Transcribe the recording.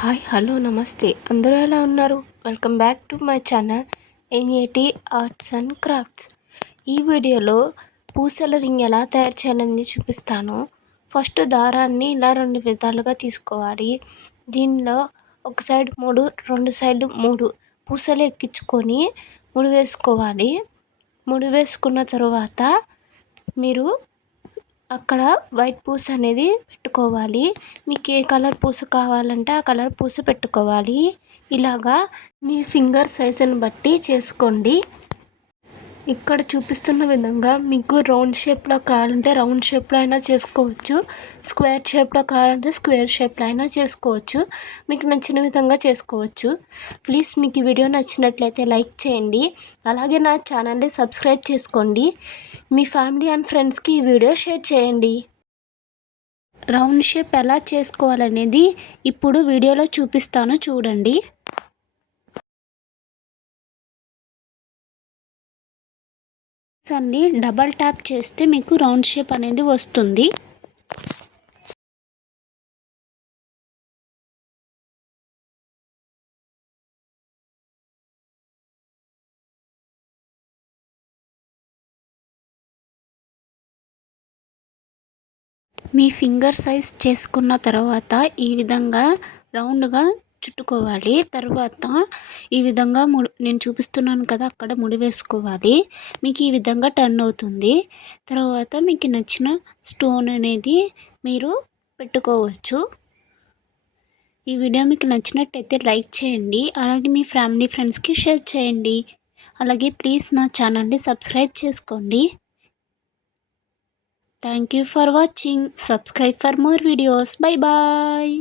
Hi hello నమస్తే అందరూ ఎలా ఉన్నారు? Welcome back to my channel NAT arts and crafts. ఈ వీడియోలో పూసల రింగ్ ఎలా తయారు చేయాలని చూపిస్తాను. ఫస్ట్ దారాన్ని ఇలా 2 విధాలుగా తీసుకోవాలి. దీనిలో ఒక సైడ్ 3, 2 సైడ్ 3 పూసలు ఎక్కించుకొని ముడి వేసుకోవాలి. ముడి వేసుకున్న తర్వాత మీరు అక్కడ వైట్ పూస అనేది పెట్టుకోవాలి. మీకు ఏ కలర్ పూస కావాలంటే ఆ కలర్ పూస పెట్టుకోవాలి. ఇలాగా మీ ఫింగర్ సైజుని బట్టి చేసుకోండి. ఇక్కడ చూపిస్తున్న విధంగా మీకు రౌండ్ షేప్లో కావాలంటే రౌండ్ షేప్లో అయినా చేసుకోవచ్చు. స్క్వేర్ షేప్లో కావాలంటే స్క్వేర్ షేప్లో అయినా చేసుకోవచ్చు. మీకు నచ్చిన విధంగా చేసుకోవచ్చు. ప్లీజ్ మీకు ఈ వీడియో నచ్చినట్లయితే లైక్ చేయండి. అలాగే నా ఛానల్ని సబ్స్క్రైబ్ చేసుకోండి. మీ ఫ్యామిలీ అండ్ ఫ్రెండ్స్కి ఈ వీడియో షేర్ చేయండి. రౌండ్ షేప్ ఎలా చేసుకోవాలనేది ఇప్పుడు వీడియోలో చూపిస్తాను, చూడండి. అన్ని డబల్ ట్యాప్ చేస్తే మీకు రౌండ్ షేప్ అనేది వస్తుంది. మీ ఫింగర్ సైజ్ చేసుకున్న తర్వాత ఈ విధంగా రౌండ్గా చుట్టుకోవాలి. తర్వాత ఈ విధంగా నేను చూపిస్తున్నాను కదా, అక్కడ ముడి వేసుకోవాలి. మీకు ఈ విధంగా టర్న్ అవుతుంది. తర్వాత మీకు నచ్చిన స్టోన్ అనేది మీరు పెట్టుకోవచ్చు. ఈ వీడియో మీకు నచ్చినట్టయితే లైక్ చేయండి. అలాగే మీ ఫ్యామిలీ ఫ్రెండ్స్కి షేర్ చేయండి. అలాగే ప్లీజ్ నా ఛానల్ని సబ్స్క్రైబ్ చేసుకోండి. Thank you for watching. Subscribe for more videos. Bye bye.